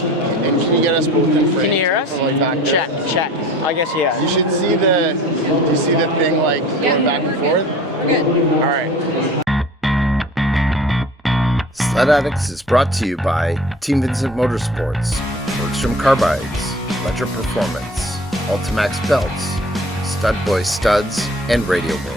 Yes. And can you get us both in frame? Can you hear us? Like back check. I guess, yeah. You should see the, do you see the thing like going back and forth? Good. All right. Sledaddicz is brought to you by Team Vincent Motorsports, Bergstrom Carbides, Ledger Performance, Ultimax Belts, Stud Boy Studs, and Radio World.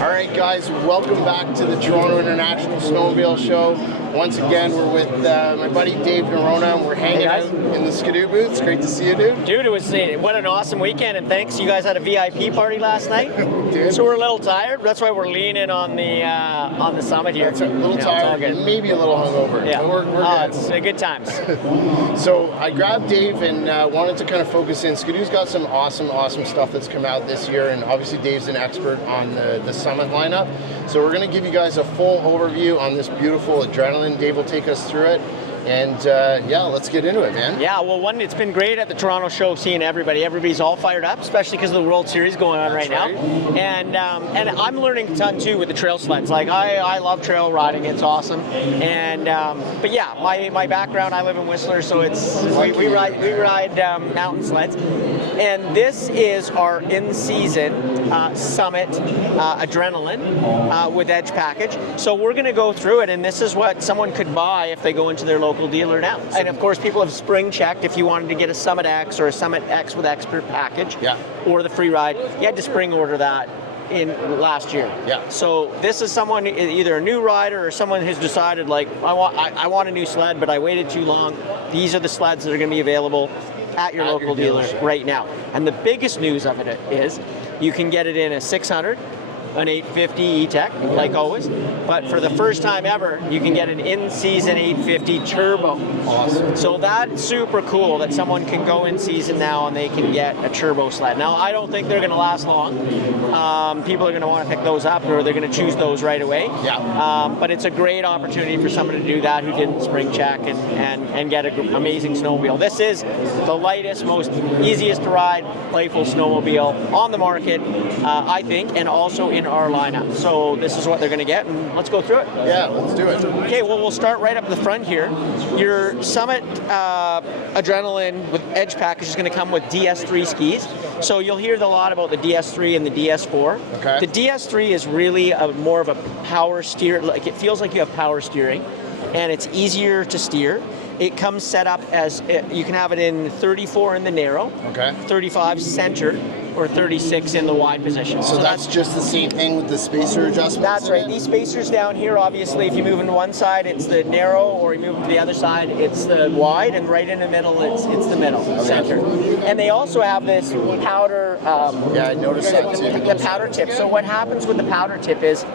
Alright guys, welcome back to the Toronto International Snowmobile Show. Once again, we're with my buddy Dave Norona, and we're hanging out in the skidoo booth. It's great to see you, dude. Dude, what an awesome weekend, and thanks. You guys had a VIP party last night, so we're a little tired. That's why we're leaning on the summit here. That's a little tired, maybe a little hungover. Yeah, but we're good. It's good times. So I grabbed Dave and wanted to kind of focus in. Skidoo's got some awesome stuff that's come out this year, and obviously Dave's an expert on the summit lineup. So we're going to give you guys a full overview on this beautiful Adrenaline. Dave will take us through it. And yeah, let's get into it, man. Yeah, well, it's been great at the Toronto show seeing everybody. Everybody's all fired up, especially because of the World Series going on right now. And I'm learning a ton too with the trail sleds. Like I love trail riding; it's awesome. And but yeah, my background, I live in Whistler, so it's we ride mountain sleds. And this is our in-season Summit Adrenaline with Edge package. So we're going to go through it, and this is what someone could buy if they go into their local dealer now. And of course, people have spring checked if you wanted to get a Summit X or a Summit X with Expert package, or the free ride. You had to spring order that in last year. Yeah. So this is someone, either a new rider or someone who's decided, like, I want a new sled, but I waited too long. These are the sleds that are going to be available at your local dealer right now. And the biggest news of it is you can get it in a 600, an 850 E-Tech, like always, but for the first time ever, you can get an in-season 850 Turbo. Awesome. So that's super cool that someone can go in season now and they can get a turbo sled. Now, I don't think they're going to last long. People are going to want to pick those up, or they're going to choose those right away. Yeah. But it's a great opportunity for someone to do that who didn't spring check and get an amazing snowmobile. This is the lightest, most easiest to ride, playful snowmobile on the market, I think, and also in our lineup. So this is what they're going to get, and let's go through it. Yeah, let's do it. Okay, well, we'll start right up the front here. Your Summit Adrenaline with Edge package is going to come with DS3 skis. So you'll hear a lot about the DS3 and the DS4. Okay. The DS3 is really more of a power steer. Like, it feels like you have power steering, and it's easier to steer. It comes set up as, you can have it in 34 in the narrow, 35 center, or 36 in the wide position. So that's just the same thing with the spacer adjustments? That's right. These spacers down here, obviously, if you move into one side, it's the narrow, or you move to the other side, it's the wide, and right in the middle, it's the middle, center. And they also have this powder... yeah, I noticed that too. The powder tip. So what happens with the powder tip is,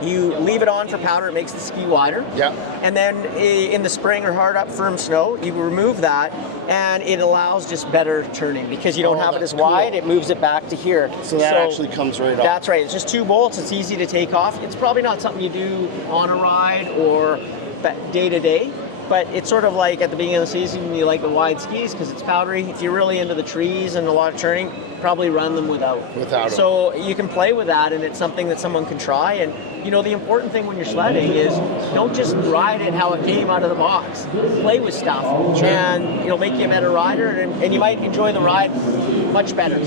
you leave it on for powder, it makes the ski wider. Yeah. And then in the spring or hard up firm snow, you remove that, and it allows just better turning because you don't have it as wide. It moves it back to here. So that actually comes right off. That's right. It's just 2 bolts. It's easy to take off. It's probably not something you do on a ride or day to day. But it's sort of like at the beginning of the season, you like the wide skis because it's powdery. If you're really into the trees and a lot of turning, probably run them without. So you can play with that, and it's something that someone can try. And you know, the important thing when you're sledding is don't just ride it how it came out of the box. Play with stuff, and it'll make you a better rider, and you might enjoy the ride much better.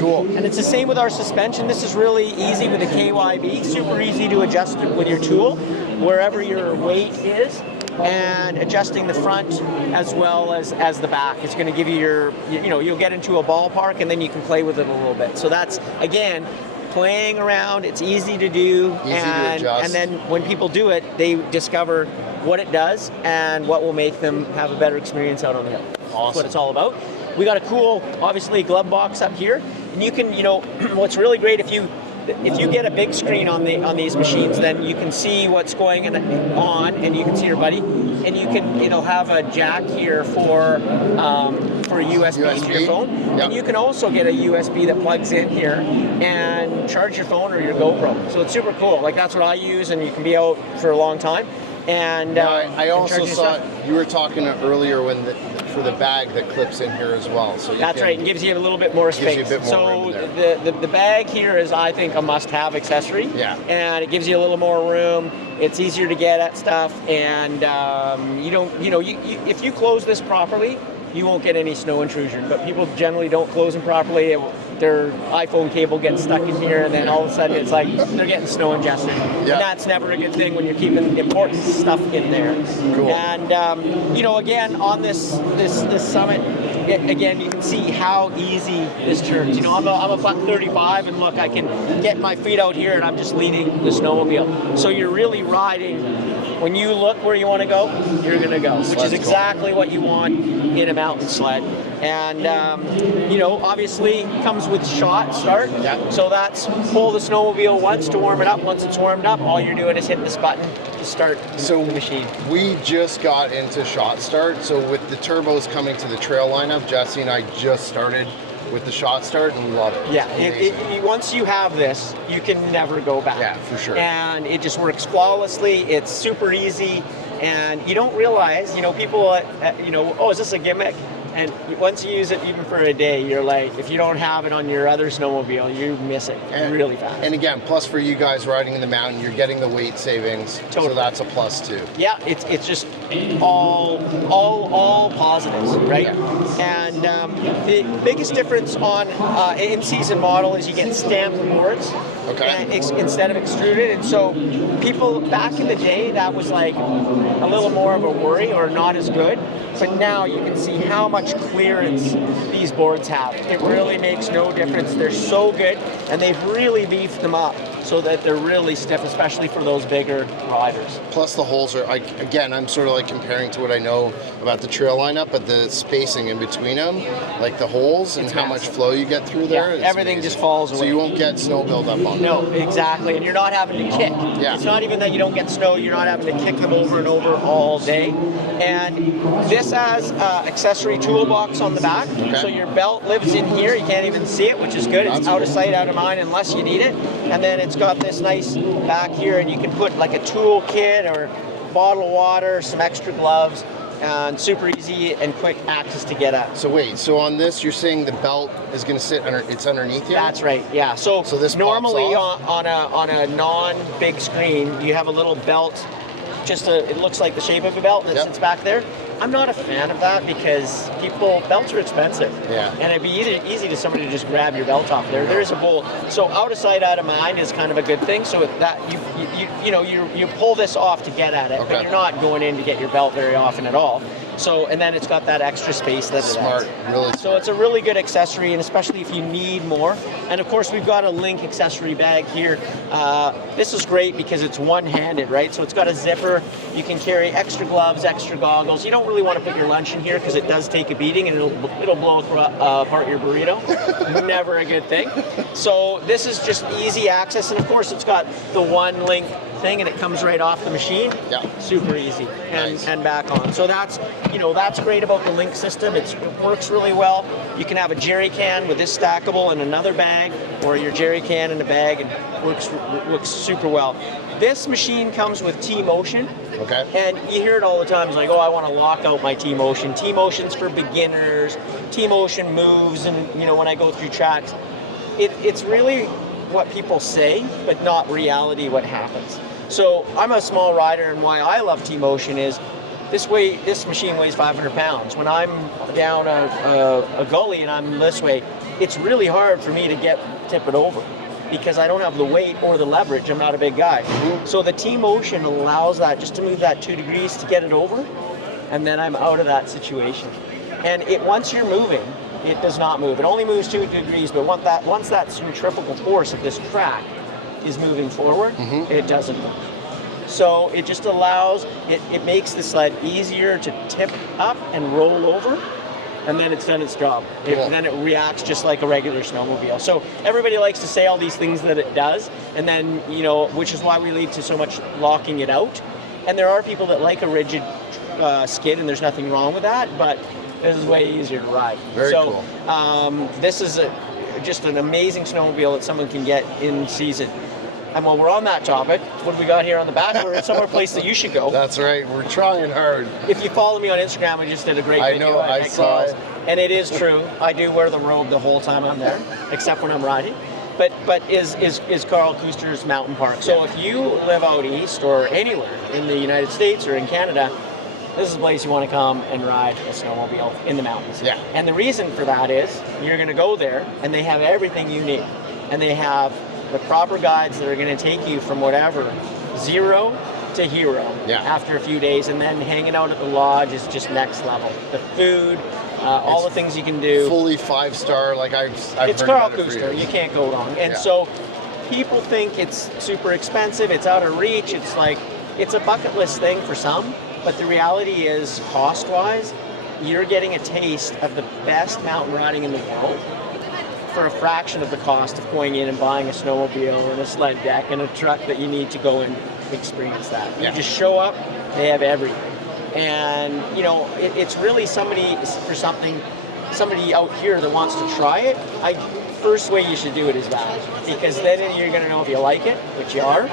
Cool. And it's the same with our suspension. This is really easy with the KYB. Super easy to adjust with your tool wherever your weight is, and adjusting the front as well as the back. It's going to give you you'll get into a ballpark, and then you can play with it a little bit. So that's, again, playing around. It's easy to do, and then when people do it, they discover what it does and what will make them have a better experience out on the hill. Awesome. That's what it's all about. We got a cool, obviously, glove box up here, and you can, what's really great if you get a big screen on these machines, then you can see what's going on, and you can see your buddy, and you can have a jack here for for a USB to your phone. Yep. And you can also get a USB that plugs in here and charge your phone or your GoPro. So it's super cool. Like that's what I use, and you can be out for a long time. And I also saw you were talking earlier when for the bag that clips in here as well. So that's right, and gives you a little bit more space. So the bag here is, I think, a must-have accessory. Yeah. And it gives you a little more room. It's easier to get at stuff, and if you close this properly, you won't get any snow intrusion. But people generally don't close them properly. Their iPhone cable gets stuck in here, and then all of a sudden it's like they're getting snow ingested. Yeah. And that's never a good thing when you're keeping important stuff in there. Cool. And again, on this summit, again, you can see how easy this turns. I'm a buck 35, and look, I can get my feet out here, and I'm just leading the snowmobile. So you're really riding. When you look where you want to go, you're going to go, which is exactly what you want in a mountain sled. And, obviously comes with shot start. Yeah. So that's pull the snowmobile once to warm it up. Once it's warmed up, all you're doing is hitting this button to start the machine. We just got into shot start. So with the turbos coming to the trail lineup, Jesse and I just started with the shot start and love it. Yeah, once you have this, you can never go back. Yeah, for sure. And it just works flawlessly. It's super easy, and you don't realize, people, is this a gimmick? And once you use it even for a day, you're like, if you don't have it on your other snowmobile, you miss it really fast. And again, plus for you guys riding in the mountain, you're getting the weight savings, totally. So that's a plus too. Yeah, it's just all positives, right? Yeah. And the biggest difference on in-season model is you get stamped boards. Okay. Instead of extruded, and so people back in the day, that was like a little more of a worry or not as good. But now you can see how much clearance these boards have. It really makes no difference. They're so good, and they've really beefed them up so that they're really stiff, especially for those bigger riders. Plus the holes are, again, I'm sort of like comparing to what I know about the trail lineup, but the spacing in between them, like the holes and how much flow you get through there. Yeah, everything amazing. Just falls away. So you won't get snow buildup on them. No, exactly, and you're not having to kick. Yeah. It's not even that you don't get snow, you're not having to kick them over and over all day. And this has accessory toolbox on the back, so your belt lives in here. You can't even see it, which is good. It's out of sight, out of mind, unless you need it. And then it's got this nice back here, and you can put like a tool kit or bottle of water, some extra gloves, and super easy and quick access to get at. So wait, so on this, you're saying the belt is going to sit it's underneath here? That's right, yeah. So this normally on a non-big screen, you have a little belt. It looks like the shape of a belt that sits back there. I'm not a fan of that because belts are expensive. Yeah. And it'd be easy to somebody to just grab your belt off there. There's a bolt. So out of sight, out of mind is kind of a good thing. So that you pull this off to get at it, but you're not going in to get your belt very often at all. So, and then it's got that extra space that it has. Really smart. So it's a really good accessory, and especially if you need more. And of course, we've got a LinQ accessory bag here. This is great because it's one-handed, right? So it's got a zipper. You can carry extra gloves, extra goggles. You don't really want to put your lunch in here because it does take a beating, and it'll blow apart your burrito. Never a good thing. So this is just easy access, and of course, it's got the one LinQ thing, and it comes right off the machine. Yeah. Super easy and back on. So that's great about the LinQ system. It works really well. You can have a jerry can with this stackable in another bag, or your jerry can in a bag, and works super well. This machine comes with T-Motion. Okay. And you hear it all the time. It's like, oh, I want to lock out my T-Motion. T-Motion's for beginners. T-Motion moves, and when I go through tracks, it's really what people say, but not reality what happens. So I'm a small rider, and why I love T-Motion is this machine weighs 500 pounds. When I'm down a gully and I'm this way, it's really hard for me to tip it over because I don't have the weight or the leverage. I'm not a big guy. So the T-Motion allows that just to move that 2 degrees to get it over, and then I'm out of that situation. And once you're moving, it does not move. It only moves 2 degrees, but once that centrifugal force of this track is moving forward, it doesn't move. So it just allows, it makes the sled easier to tip up and roll over, and then it's done its job. Then it reacts just like a regular snowmobile. So everybody likes to say all these things that it does, and then, which is why we lead to so much locking it out. And there are people that like a rigid skid, and there's nothing wrong with that, but This is way easier to ride. Very cool. This is just an amazing snowmobile that someone can get in season. And while we're on that topic, what do we got here on the back? We're in somewhere place that you should go. That's right. We're trying hard. If you follow me on Instagram, I just did a great video. I know. I saw it. And it is true. I do wear the robe the whole time I'm there, except when I'm riding. But is Carl Kuster's Mountain Park. So if you live out east or anywhere in the United States or in Canada, this is a place you want to come and ride a snowmobile in the mountains. Yeah. And the reason for that is you're going to go there and they have everything you need. And they have the proper guides that are going to take you from whatever, 0 to hero after a few days. And then hanging out at the lodge is just next level. The food, all the things you can do. Fully 5-star, like I've it's heard Carl about it for Kuster, years. you can't go wrong. And so people think it's super expensive, it's out of reach, it's like, it's a bucket list thing for some, but the reality is, cost-wise, you're getting a taste of the best mountain riding in the world for a fraction of the cost of going in and buying a snowmobile and a sled deck and a truck that you need to go and experience that. You just show up, they have everything. And, you know, it's really somebody out here that wants to try it. First way you should do it is value, because then you're going to know if you like it, which you are,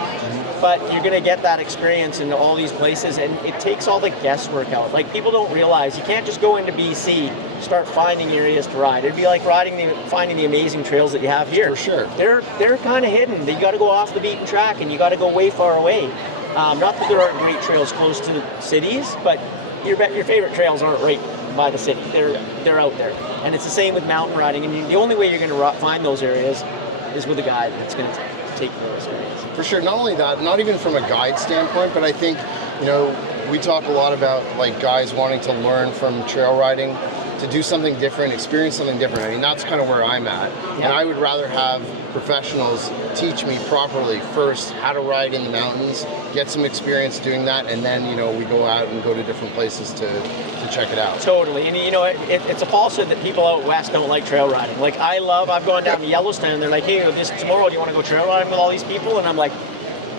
but you're going to get that experience in all these places, and it takes all the guesswork out. Like, people don't realize you can't just go into BC, start finding areas to ride. It'd be like finding the amazing trails that you have here. For sure. They're kind of hidden. You got to go off the beaten track, and you got to go way far away. Not that there aren't great trails close to cities, but your favorite trails aren't right by the city. They're out there. And it's the same with mountain riding. And the only way you're going to find those areas is with a guide that's going to take you to those areas. For sure. Not only that, not even from a guide standpoint, but I think, you know, we talk a lot about like guys wanting to learn from trail riding, to do something different, experience something different. I mean, that's kind of where I'm at. And I would rather have professionals teach me properly first how to ride in the mountains, get some experience doing that, and then, you know, we go out and go to different places to check it out. Totally. And, you know, it's a falsehood that people out west don't like trail riding. Like, I've gone down to Yellowstone, and they're like, hey, tomorrow, do you want to go trail riding with all these people? And I'm like,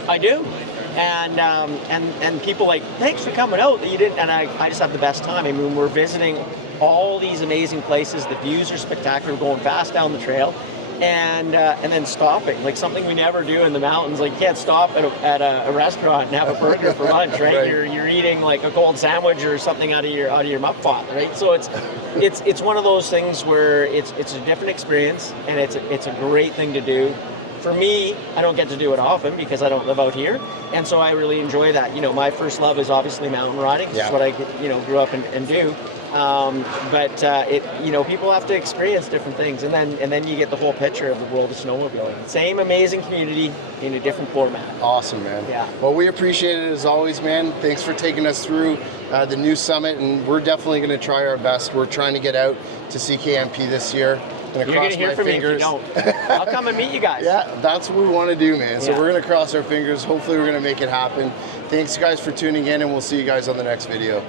I do. And people like, thanks for coming out. You didn't. And I just have the best time. I mean, we're visiting all these amazing places. The views are spectacular. We're going fast down the trail, and then stopping, like something we never do in the mountains. Like, you can't stop at a restaurant and have a burger for lunch, right? You're eating like a cold sandwich or something out of your muck pot, right? So it's one of those things where it's a different experience, and it's a great thing to do. For me, I don't get to do it often because I don't live out here, and so I really enjoy that. You know, my first love is obviously mountain riding. It's what I grew up and do. You know, people have to experience different things, and then you get the whole picture of the world of snowmobiling. Same amazing community in a different format. Awesome, man. Yeah. Well, we appreciate it as always, man. Thanks for taking us through the new summit, and we're definitely going to try our best. We're trying to get out to CKMP this year. You're going to hear from me if you don't. I'll come and meet you guys. Yeah, that's what we want to do, man. So we're going to cross our fingers. Hopefully we're going to make it happen. Thanks, guys, for tuning in, and we'll see you guys on the next video.